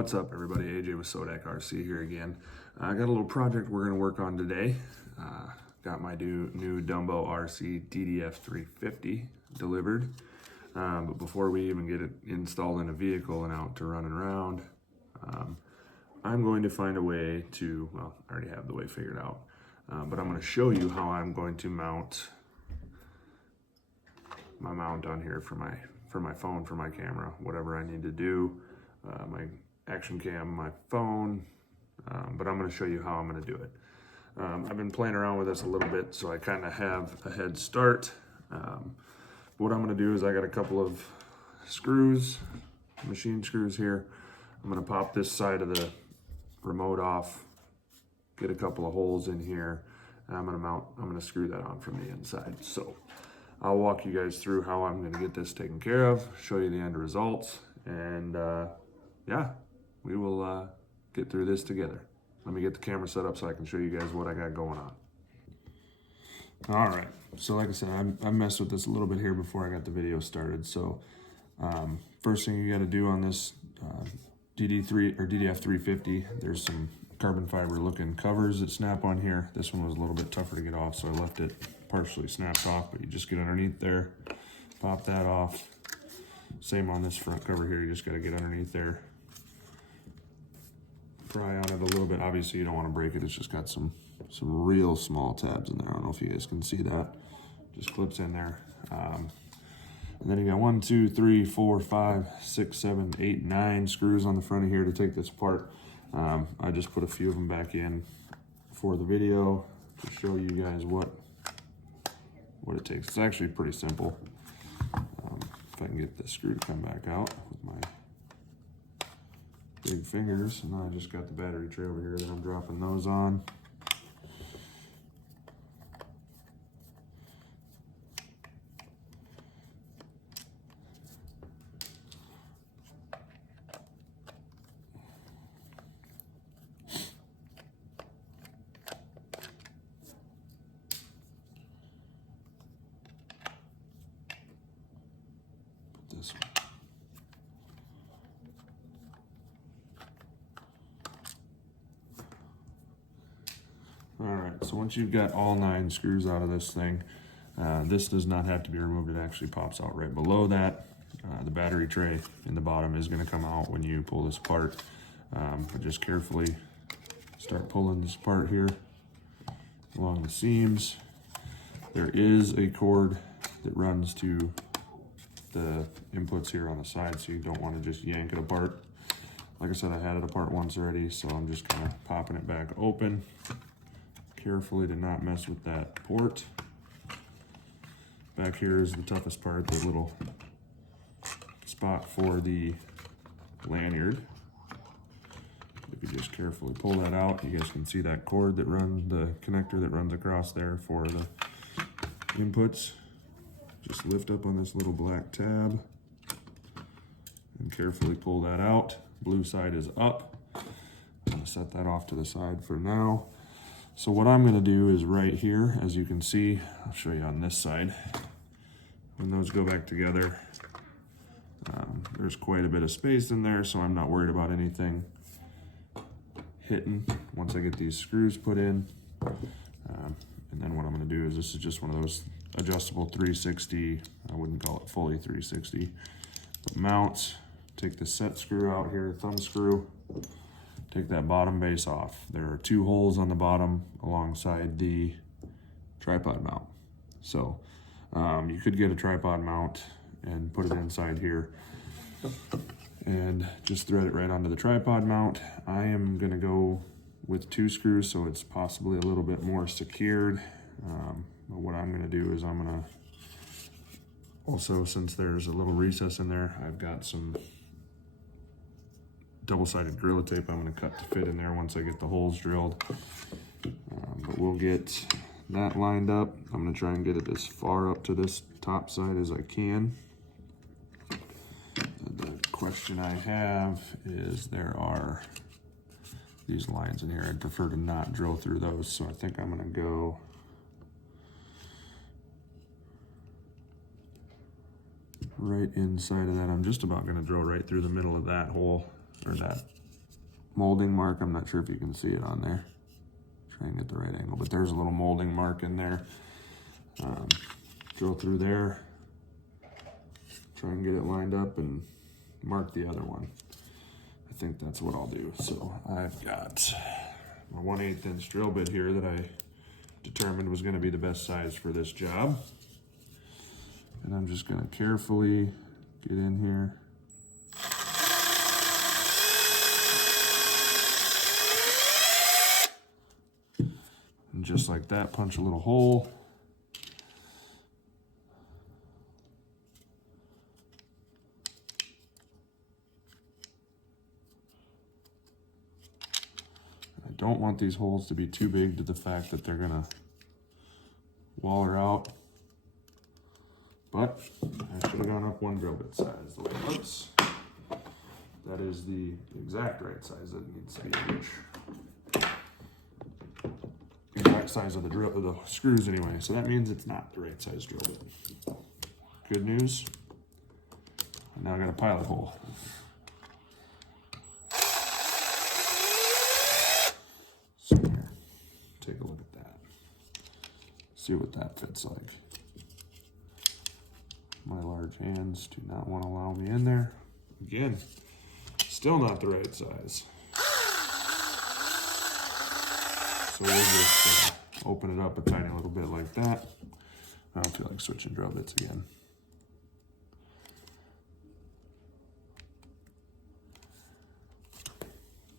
What's up, everybody? AJ with DumboRC here again. I got a little project we're going to work on today. Got my new DumboRC DDF-350 delivered. But before we even get it installed in a vehicle and out to running around, I'm going to find a way to, well, I already have the way figured out, but I'm going to show you how I'm going to mount my mount on here for my phone, for my camera, whatever I need to do, my action cam, my phone, but I'm going to show you how I'm going to do it. I've been playing around with this a little bit, so I kind of have a head start. What I'm going to do is I got a couple of screws, machine screws here. I'm going to pop this side of the remote off, get a couple of holes in here, and I'm going to screw that on from the inside. So I'll walk you guys through how I'm going to get this taken care of, show you the end results, and yeah, we will get through this together. Let me get the camera set up so I can show you guys what I got going on. All right, so like I said, I messed with this a little bit here before I got the video started. So first thing you got to do on this DDF-350, there's some carbon fiber looking covers that snap on here. This one was a little bit tougher to get off, so I left it partially snapped off, but you just get underneath there, pop that off. Same on this front cover here, you just got to get underneath there, pry on it a little bit. Obviously you don't want to break it, it's just got some real small tabs in there. I don't know if you guys can see that, just clips in there. And then you got 1, 2, 3, 4, 5, 6, 7, 8, 9 screws on the front of here to take this apart. I just put a few of them back in for the video to show you guys what it takes. It's actually pretty simple. If I can get this screw to come back out with my big fingers. And now I just got the battery tray over here that I'm dropping those on. This one. All right, so once you've got all 9 screws out of this thing, this does not have to be removed. It actually pops out right below that. The battery tray in the bottom is going to come out when you pull this apart. But just carefully start pulling this apart here along the seams. There is a cord that runs to the inputs here on the side, so you don't want to just yank it apart. Like I said, I had it apart once already, so I'm just kind of popping it back open carefully to not mess with that port. Back here is the toughest part, the little spot for the lanyard. If you just carefully pull that out, you guys can see that cord that runs, the connector that runs across there for the inputs. Just lift up on this little black tab and carefully pull that out. Blue side is up. I'm gonna set that off to the side for now. So what I'm gonna do is right here, as you can see, I'll show you on this side, when those go back together, there's quite a bit of space in there, so I'm not worried about anything hitting once I get these screws put in. And then what I'm gonna do is, this is just one of those adjustable 360, I wouldn't call it fully 360, but mounts. Take the set screw out here, thumb screw, take that bottom base off. There are 2 holes on the bottom alongside the tripod mount. So you could get a tripod mount and put it inside here and just thread it right onto the tripod mount. I am gonna go with 2 screws, so it's possibly a little bit more secured. But what I'm gonna do is I'm gonna also, since there's a little recess in there, I've got some double-sided Gorilla Tape I'm gonna cut to fit in there once I get the holes drilled. But we'll get that lined up. I'm gonna try and get it as far up to this top side as I can. The question I have is, there are these lines in here. I'd prefer to not drill through those, so I think I'm gonna go right inside of that. I'm just about going to drill right through the middle of that hole, or that molding mark. I'm not sure if you can see it on there. Try and get the right angle, but there's a little molding mark in there. Drill through there, try and get it lined up and mark the other one. I think that's what I'll do. So I've got my 1/8 inch drill bit here that I determined was going to be the best size for this job. And I'm just going to carefully get in here. And just like that, punch a little hole. I don't want these holes to be too big to the fact that they're gonna waller out. But I should have gone up one drill bit size the way it looks. That is the exact right size that it needs to be in each. Exact size of the drill, of the screws anyway. So that means it's not the right size drill bit. Good news. Now I got a pilot hole. So here, take a look at that. See what that fits like. My large hands do not want to allow me in there. Again, still not the right size. So we'll just open it up a tiny little bit like that. I don't feel like switching drill bits again.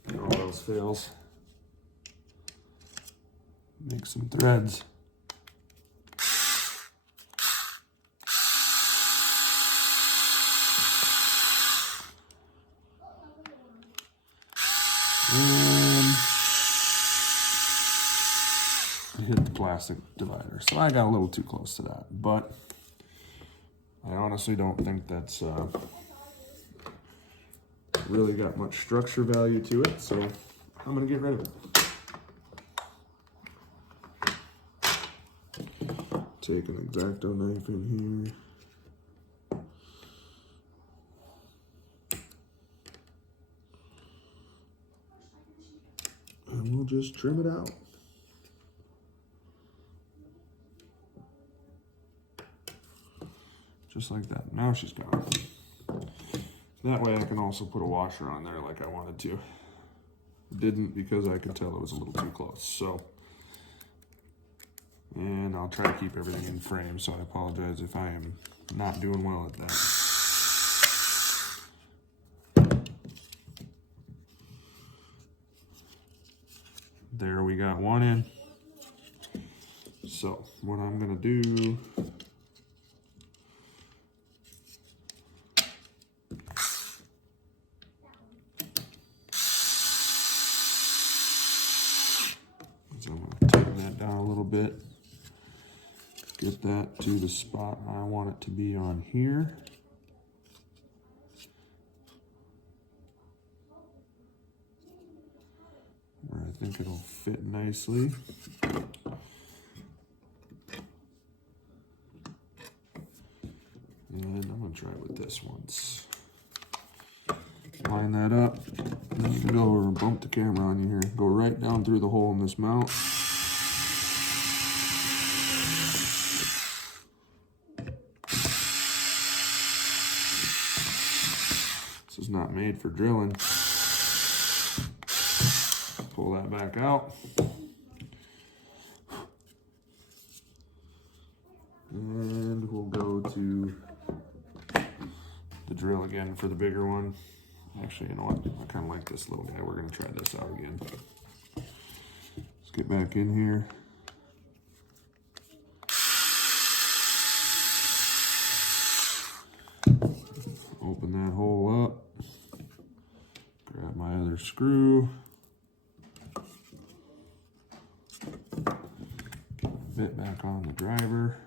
And all else fails, make some threads. And I hit the plastic divider. So I got a little too close to that, but I honestly don't think that's really got much structure value to it, so I'm gonna get rid of it. Take an X-Acto knife in here. And we'll just trim it out. Just like that. Now she's gone. That way I can also put a washer on there like I wanted to. Didn't because I could tell it was a little too close. So, and I'll try to keep everything in frame, so I apologize if I am not doing well at that. There we got one in. So what I'm gonna do is I'm gonna tighten that down a little bit, get that to the spot I want it to be on here. Where I think it'll fit nicely. And I'm gonna try with this once. Line that up, and then you can go over and bump the camera on you here. Go right down through the hole in this mount. This is not made for drilling. Pull that back out. And we'll go to the drill again for the bigger one. Actually, you know what? I kind of like this little guy. We're going to try this out again. Let's get back in here. Open that hole up. Grab my other screw. Bit back on the driver.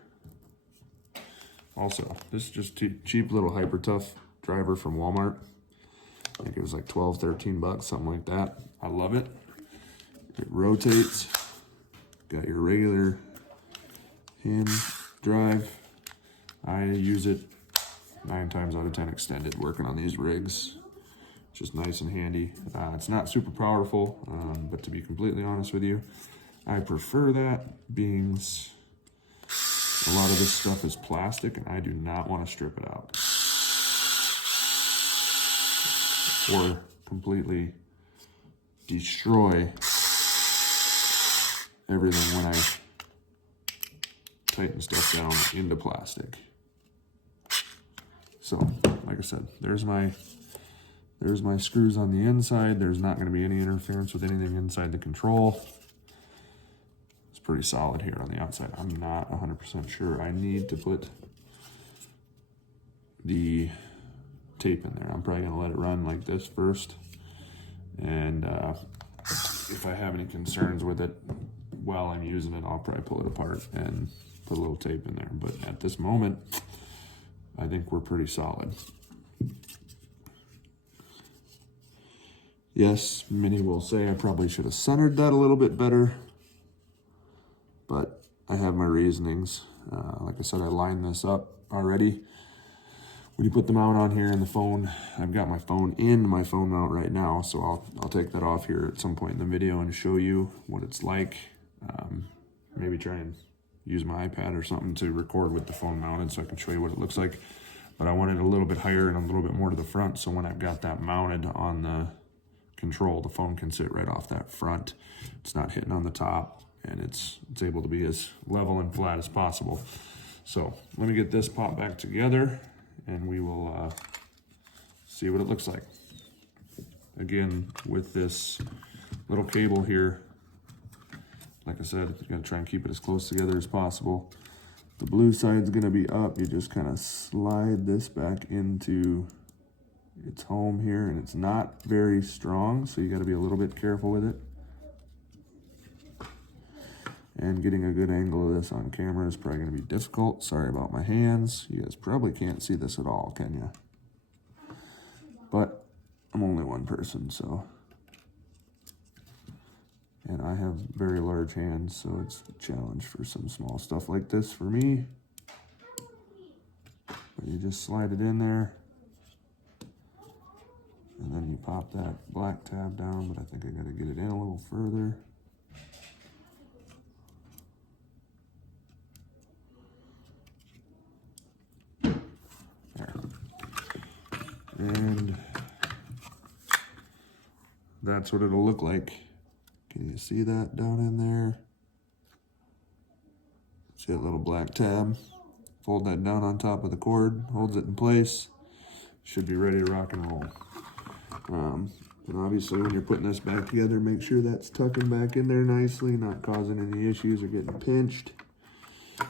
Also, this is just cheap little hyper tough driver from Walmart. I think it was like 12, 13 bucks, something like that. I love it. It rotates. Got your regular hand drive. I use it 9 times out of 10 extended working on these rigs. just nice and handy. It's not super powerful, but to be completely honest with you, I prefer that, being a lot of this stuff is plastic and I do not want to strip it out or completely destroy everything when I tighten stuff down into plastic. So, like I said, there's my screws on the inside. There's not going to be any interference with anything inside the control. It's pretty solid here on the outside. I'm not 100% sure. I need to put the tape in there. I'm probably going to let it run like this first. And if I have any concerns with it while I'm using it, I'll probably pull it apart and put a little tape in there. But at this moment, I think we're pretty solid. Yes, many will say I probably should have centered that a little bit better, but I have my reasonings. Like I said, I lined this up already. When you put the mount on here and the phone, I've got my phone in my phone mount right now, so I'll take that off here at some point in the video and show you what it's like. Maybe try and use my iPad or something to record with the phone mounted so I can show you what it looks like. But I want it a little bit higher and a little bit more to the front, so when I've got that mounted on the control, the phone can sit right off that front. It's not hitting on the top, and it's able to be as level and flat as possible. So let me get this popped back together and we will see what it looks like. Again, with this little cable here, like I said, you're gonna try and keep it as close together as possible. The blue side's gonna be up. You just kind of slide this back into its home here, and it's not very strong, so you gotta be a little bit careful with it. And getting a good angle of this on camera is probably gonna be difficult. Sorry about my hands. You guys probably can't see this at all, can you? But I'm only one person, so. And I have very large hands, so it's a challenge for some small stuff like this for me. But you just slide it in there, and then you pop that black tab down, but I think I gotta get it in a little further. There. And that's what it'll look like. Can you see that down in there? See that little black tab? Fold that down on top of the cord, holds it in place. Should be ready to rock and roll. And obviously when you're putting this back together, make sure that's tucking back in there nicely, not causing any issues or getting pinched.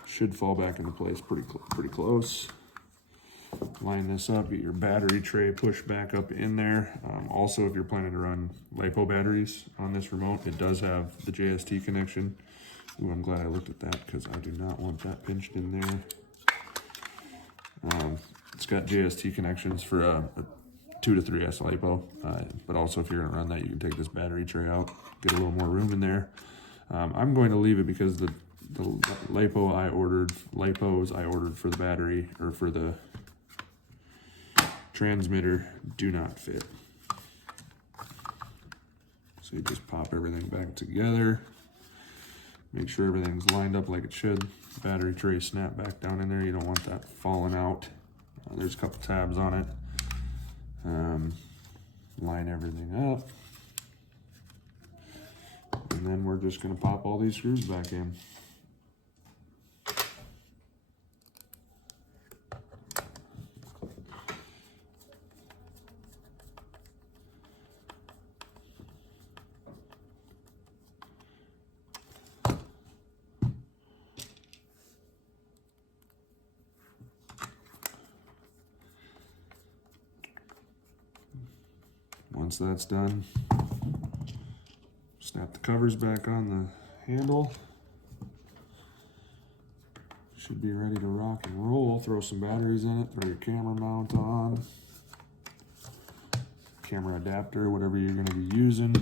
Should fall back into place pretty close. Line this up, get your battery tray pushed back up in there. Also, if you're planning to run LiPo batteries on this remote, it does have the JST connection. Ooh, I'm glad I looked at that because I do not want that pinched in there. It's got JST connections for a 2 to 3S LiPo, but also if you're going to run that, you can take this battery tray out, get a little more room in there. I'm going to leave it because the LiPos I ordered for the battery, or for the transmitter, do not fit. So you just pop everything back together, make sure everything's lined up like it should. Battery tray snap back down in there. You don't want that falling out. There's a couple tabs on it. Line everything up, and then we're just going to pop all these screws back in. Once that's done, snap the covers back on the handle. Should be ready to rock and roll. Throw some batteries in it, throw your camera mount on, camera adapter, whatever you're going to be using.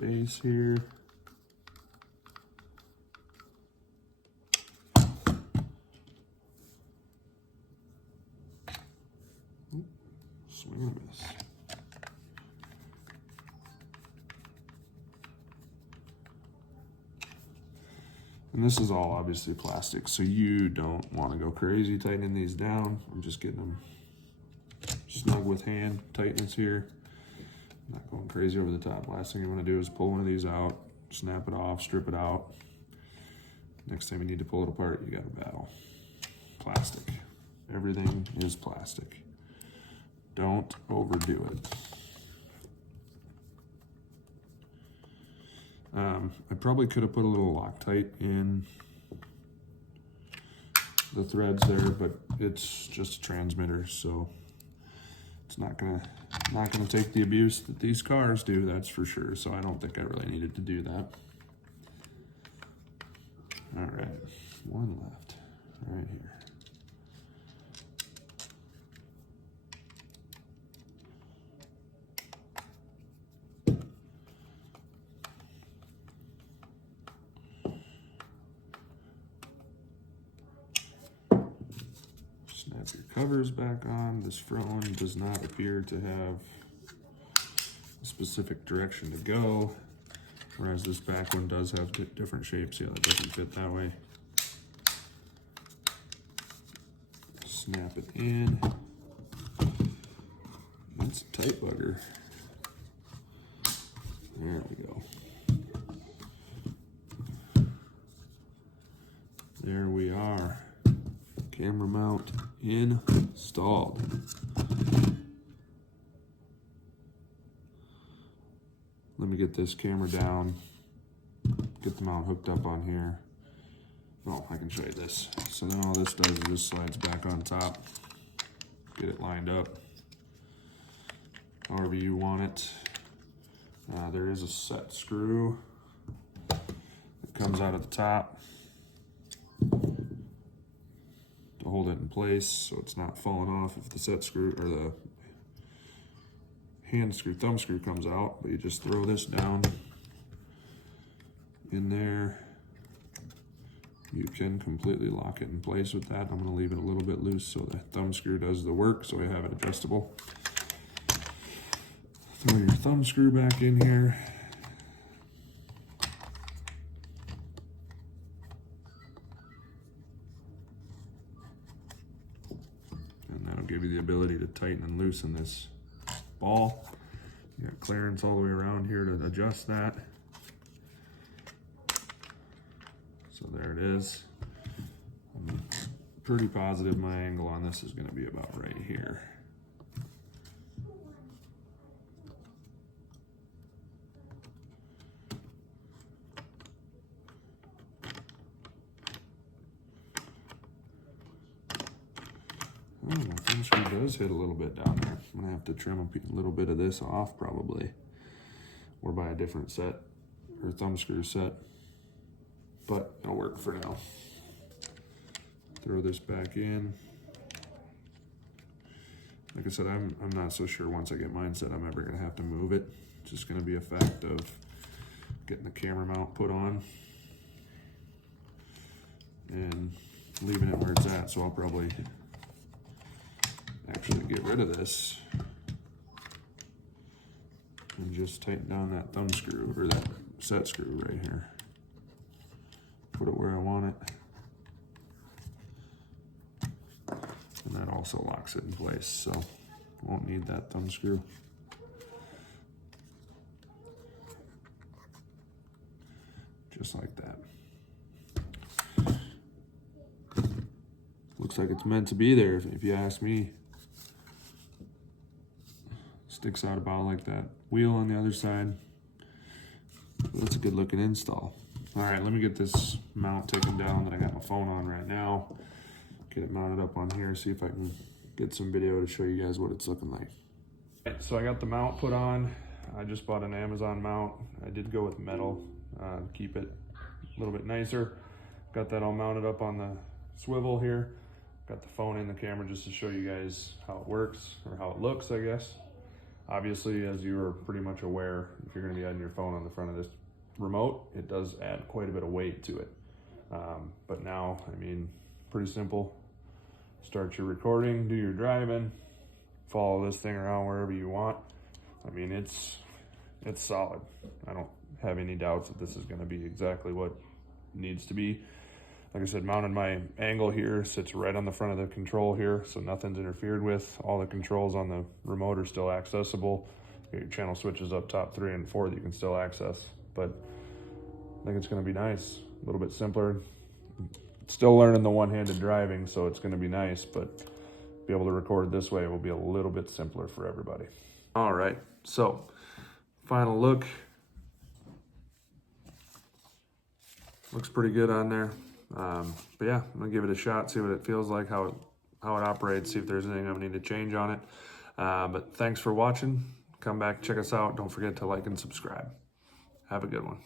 base here. Swing and a miss. And this is all obviously plastic, so you don't want to go crazy tightening these down. I'm just getting them snug with hand tightness here. Not going crazy over the top. Last thing you want to do is pull one of these out, snap it off, strip it out. Next time you need to pull it apart, you got to battle. Plastic. Everything is plastic. Don't overdo it. I probably could have put a little Loctite in the threads there, but it's just a transmitter, so it's not gonna take the abuse that these cars do, that's for sure. So I don't think I really needed to do that. All right, one left right here. Snap your covers back on. This front one does not appear to have a specific direction to go, whereas this back one does have different shapes. Yeah, that doesn't fit that way. Snap it in. That's a tight bugger. There we go. There we are. Camera mount installed. Let me get this camera down, get the mount hooked up on here. Oh, I can show you this. So then all this does is just slides back on top. Get it lined up however you want it. There is a set screw that comes out at the top to hold it in place so it's not falling off if the set screw or the hand screw, thumb screw comes out. But you just throw this down in there. You can completely lock it in place with that. I'm going to leave it a little bit loose so the thumb screw does the work, so I have it adjustable. Throw your thumb screw back in here. And that'll give you the ability to tighten and loosen this ball. You got clearance all the way around here to adjust that. So there it is. I'm pretty positive my angle on this is going to be about right here. Oh, my thumb screw does hit a little bit down there. I'm gonna have to trim a little bit of this off probably, or buy a different set or thumb screw set, but it'll work for now. Throw this back in. Like I said, I'm not so sure once I get mine set I'm ever gonna have to move it. It's just gonna be a fact of getting the camera mount put on and leaving it where it's at. So I'll probably actually get rid of this and just tighten down that thumb screw or that set screw right here. Put it where I want it. And that also locks it in place, so won't need that thumb screw. Just like that. Looks like it's meant to be there, if you ask me. Sticks out about like that. Wheel on the other side. That's a good looking install. All right, let me get this mount taken down that I got my phone on right now. Get it mounted up on here, see if I can get some video to show you guys what it's looking like. So I got the mount put on. I just bought an Amazon mount. I did go with metal, keep it a little bit nicer. Got that all mounted up on the swivel here. Got the phone in the camera just to show you guys how it works, or how it looks, I guess. Obviously, as you are pretty much aware, if you're going to be adding your phone on the front of this remote, it does add quite a bit of weight to it. But now, I mean, pretty simple. Start your recording, do your driving, follow this thing around wherever you want. I mean, it's solid. I don't have any doubts that this is going to be exactly what needs to be. Like I said, mounted my angle here, sits right on the front of the control here, so nothing's interfered with. All the controls on the remote are still accessible. You got your channel switches up top 3 and 4 that you can still access. But I think it's going to be nice, a little bit simpler. Still learning the one-handed driving, so it's going to be nice, but be able to record this way will be a little bit simpler for everybody. All right, so final look. Looks pretty good on there. But yeah, I'm gonna give it a shot, see what it feels like, how it operates, see if there's anything I need to change on it. But thanks for watching. Come back, check us out. Don't forget to like and subscribe. Have a good one.